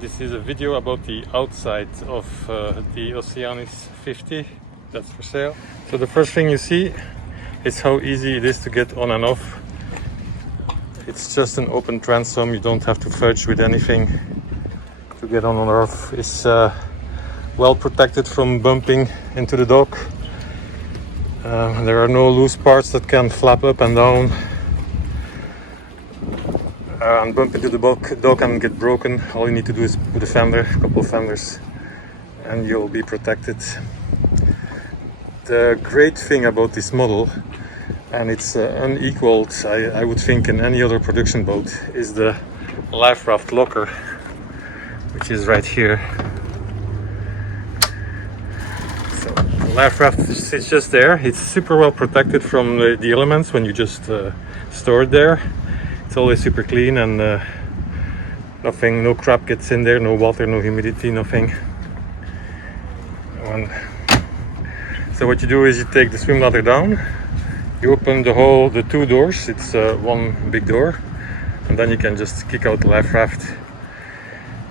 This is a video about the outside of the Oceanis 50 that's for sale. So the first thing you see is how easy it is to get on and off. It's just an open transom, you don't have to fudge with anything to get on and off. It's well protected from bumping into the dock. There are no loose parts that can flap up and down and bump into the dock and get broken. All you need to do is put a fender, a couple of fenders, and you'll be protected. The great thing about this model, and it's unequaled, I would think, in any other production boat, is the life raft locker, which is right here. So the life raft sits just there. It's super well protected from the elements when you just store it there. It's always super clean and nothing, no crap gets in there, no water, no humidity, nothing. So what you do is you take the swim ladder down, you open the two doors, it's one big door, and then you can just kick out the life raft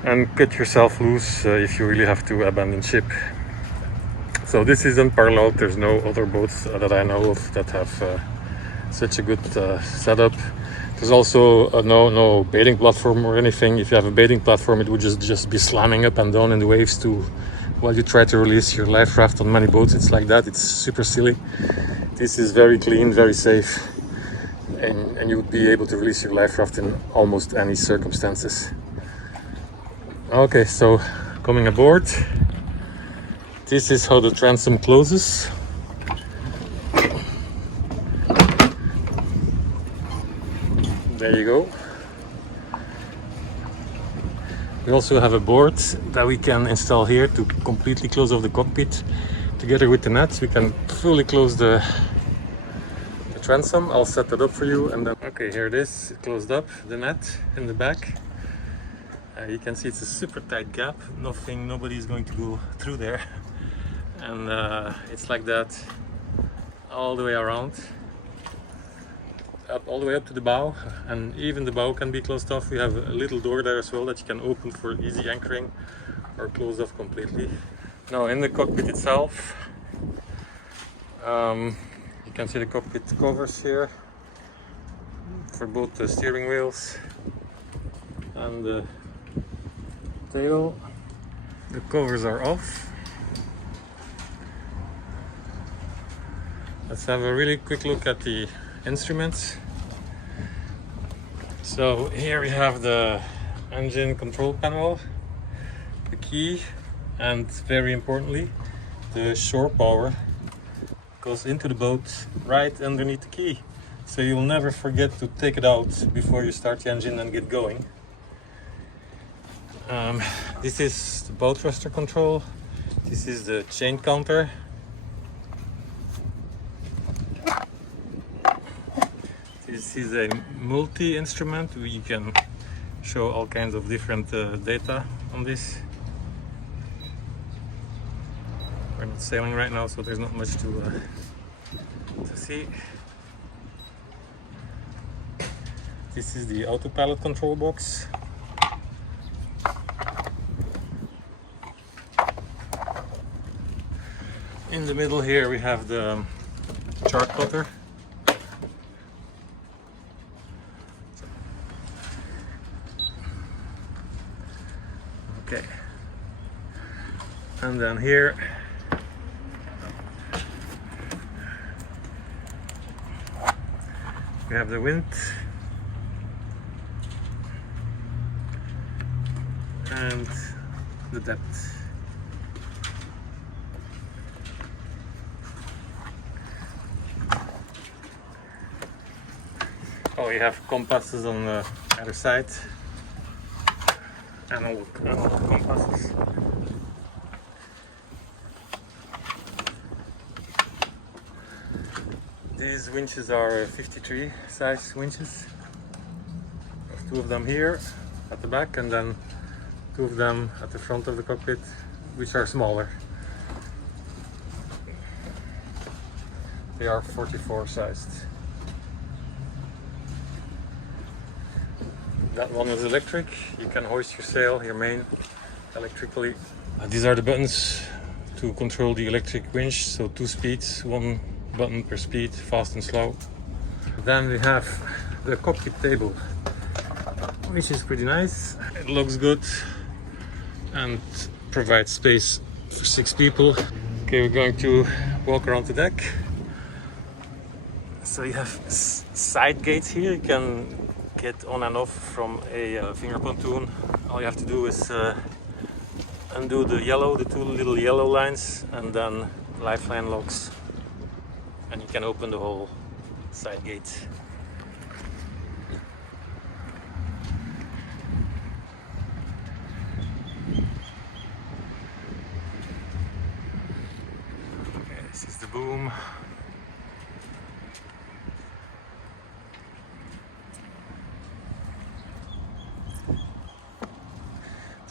and cut yourself loose if you really have to abandon ship. So this is unparalleled. There's no other boats that I know of that have such a good setup. There's also no baiting platform or anything. If you have a baiting platform, it would just be slamming up and down in the waves while you try to release your life raft. On many boats it's like that. It's super silly. This is very clean, very safe, and you would be able to release your life raft in almost any circumstances. Okay, so coming aboard, this is how the transom closes. There you go. We also have a board that we can install here to completely close off the cockpit. Together with the nets, we can fully close the transom. I'll set that up for you, and then okay, here it is. It closed up, the net in the back. You can see it's a super tight gap. Nobody is going to go through there, and it's like that all the way around. All the way up to the bow, and even the bow can be closed off. We have a little door there as well that you can open for easy anchoring or close off completely. Now in the cockpit itself, you can see the cockpit covers here for both the steering wheels and the tail. The covers are off. Let's have a really quick look at the instruments. So here we have the engine control panel, the key, and very importantly, the shore power goes into the boat right underneath the key. So you'll never forget to take it out before you start the engine and get going. This is the bow thruster control. This is the chain counter. This is a multi-instrument. You can show all kinds of different data on this. We're not sailing right now, so there's not much to see. This is the autopilot control box. In the middle here we have the chart plotter. Okay, and then here we have the wind and the depth. Oh, you have compasses on the other side. Analog compasses. These winches are 53 size winches. There's two of them here at the back, and then two of them at the front of the cockpit, which are smaller. They are 44 sized. That one is electric. You can hoist your sail, your main, electrically. These are the buttons to control the electric winch. So 2 speeds, 1 button per speed, fast and slow. Then we have the cockpit table, which is pretty nice. It looks good and provides space for 6 people. Okay, we're going to walk around the deck. So you have side gates here. You can get on and off from a finger pontoon. All you have to do is undo the 2 little yellow lines, and then lifeline locks, and you can open the whole side gate. Okay, this is the boom.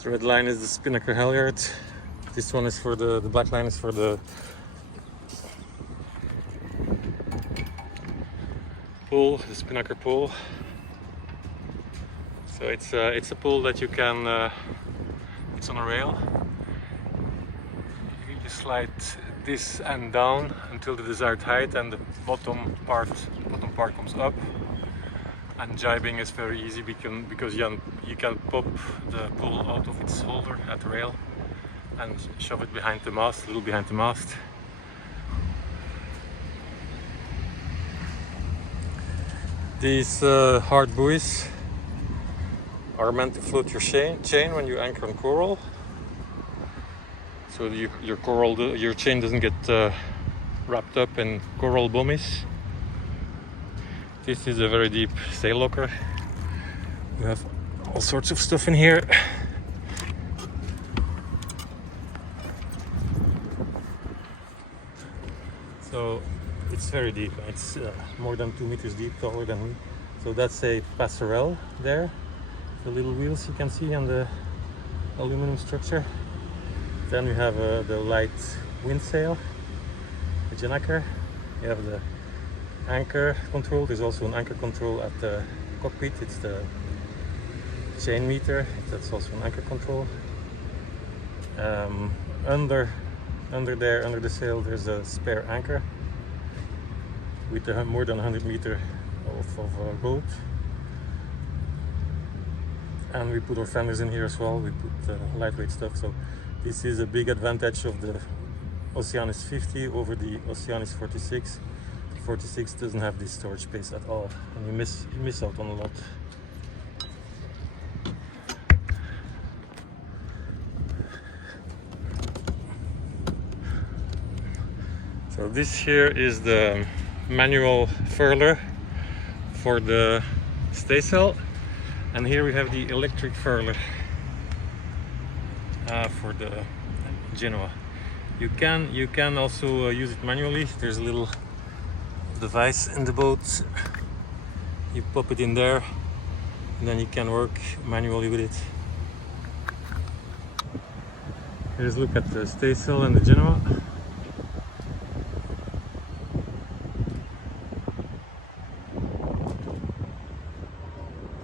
The red line is the spinnaker halyard. This one is for the black line is for the pull, the spinnaker pull. So it's a pull that you can, it's on a rail. You just slide this end down until the desired height, and the bottom part comes up. And jibing is very easy because you can pop the pull out of its holder at the rail and shove it behind the mast, a little behind the mast. These hard buoys are meant to float your chain when you anchor on coral, so your chain doesn't get wrapped up in coral bommies. This is a very deep sail locker. You have all sorts of stuff in here. So it's very deep. It's more than 2 meters deep, taller than me. So that's a passerelle there. The little wheels you can see on the aluminum structure. Then we have the light wind sail, the gennaker. You have the anchor control. There's also an anchor control at the cockpit. It's the chain meter. That's also an anchor control. Under there, under the sail, there's a spare anchor with more than 100 meter of boat. And we put our fenders in here as well. We put lightweight stuff. So this is a big advantage of the Oceanis 50 over the Oceanis 46. 46 doesn't have this storage space at all, and you miss out on a lot. So this here is the manual furler for the staysail, and here we have the electric furler for the Genoa. You can also use it manually. There's a little device in the boat. You pop it in there, and then you can work manually with it. Here's a look at the staysail and the Genoa.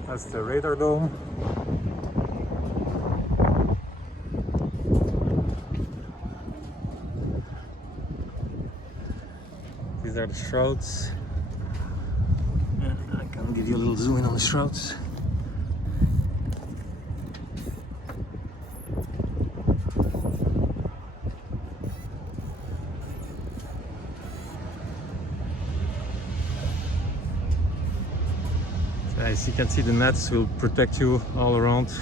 That's the radar dome. These are the shrouds. I can give you a little zoom in on the shrouds. So as you can see, the nets will protect you all around.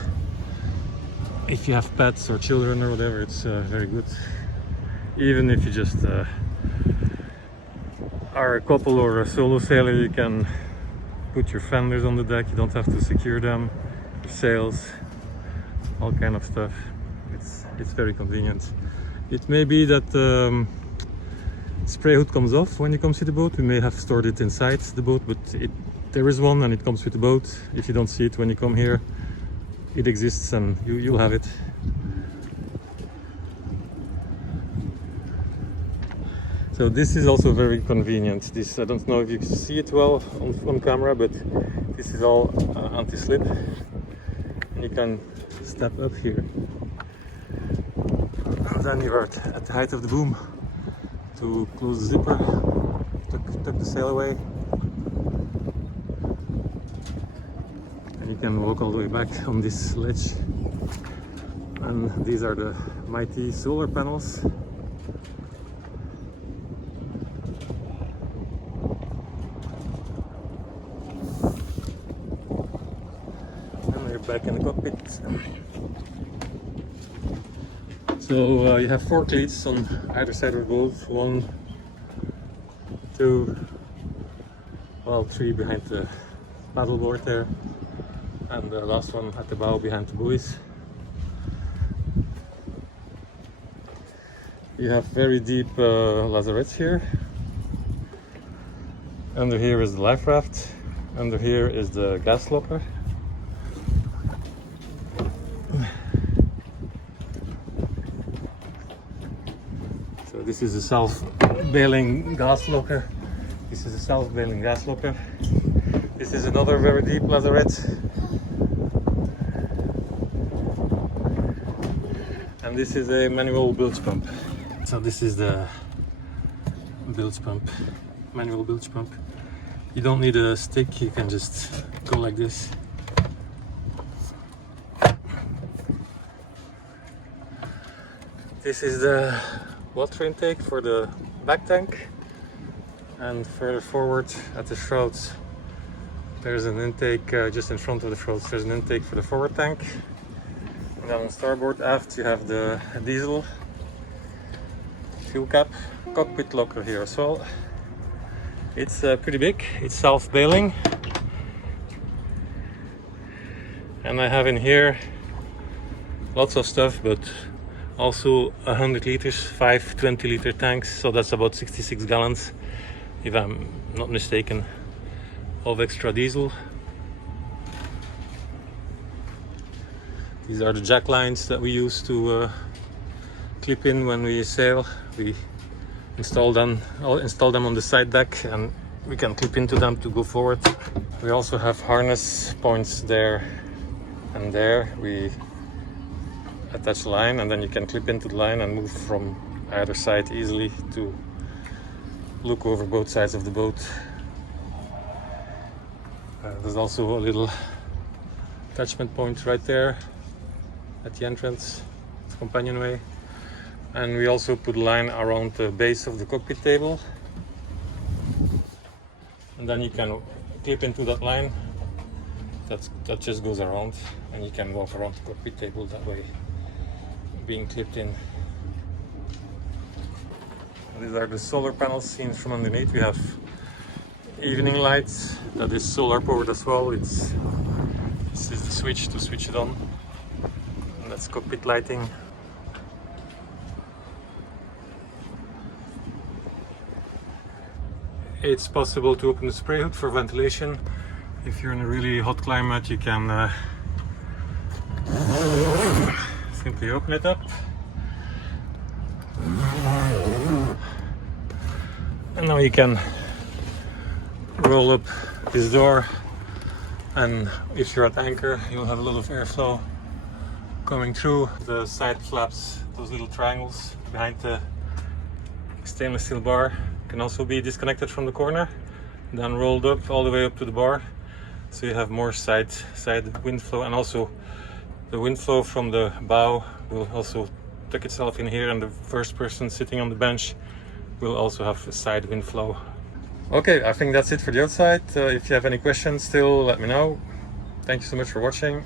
If you have pets or children or whatever, it's very good. Even if you just are a couple or a solo sailor, you can put your fenders on the deck. You don't have to secure them, sails, all kind of stuff. It's very convenient. It may be that spray hood comes off when you come to the boat. We may have stored it inside the boat, but there is one and it comes with the boat. If you don't see it when you come here, it exists and you'll have it. So this is also very convenient. This, I don't know if you can see it well on camera, but this is all anti-slip. And you can step up here. And then you're at the height of the boom to close the zipper, tuck the sail away. And you can walk all the way back on this ledge. And these are the mighty solar panels. And we're back in the cockpit. So you have 4 cleats on either side of the boat. 1, 2, well, 3 behind the paddleboard there, and the last one at the bow behind the buoys. You have very deep lazarettes here. Under here is the life raft. Under here is the gas locker. So this is a self-bailing gas locker. This is a self-bailing gas locker. This is another very deep lazarette. And this is a manual bilge pump. So this is the bilge pump, manual bilge pump. You don't need a stick, you can just go like this. This is the water intake for the back tank, and further forward at the shrouds there's an intake just in front of the shrouds. There's an intake for the forward tank, and then on starboard aft you have the diesel fuel cap, cockpit locker here as well. It's pretty big, it's self-bailing, and I have in here lots of stuff, but also 100 liters, 5 20-liter tanks, so that's about 66 gallons, if I'm not mistaken, of extra diesel. These are the jack lines that we use to clip in when we sail. We install them on the side deck, and we can clip into them to go forward. We also have harness points there and there. We attach a line, and then you can clip into the line and move from either side easily to look over both sides of the boat. There's also a little attachment point right there at the entrance, the companionway. And we also put a line around the base of the cockpit table, and then you can clip into that line. That just goes around, and you can walk around the cockpit table that way, being clipped in. These are the solar panels seen from underneath. We have evening lights that is solar powered as well. This is the switch to switch it on, and that's cockpit lighting. It's possible to open the spray hood for ventilation. If you're in a really hot climate, you can simply open it up. And now you can roll up this door, and if you're at anchor, you'll have a lot of airflow coming through the side flaps. Those little triangles behind the stainless steel bar can also be disconnected from the corner, then rolled up all the way up to the bar, so you have more side wind flow. And also the wind flow from the bow will also tuck itself in here, and the first person sitting on the bench will also have a side wind flow. Okay, I think that's it for the outside. If you have any questions still, let me know. Thank you so much for watching.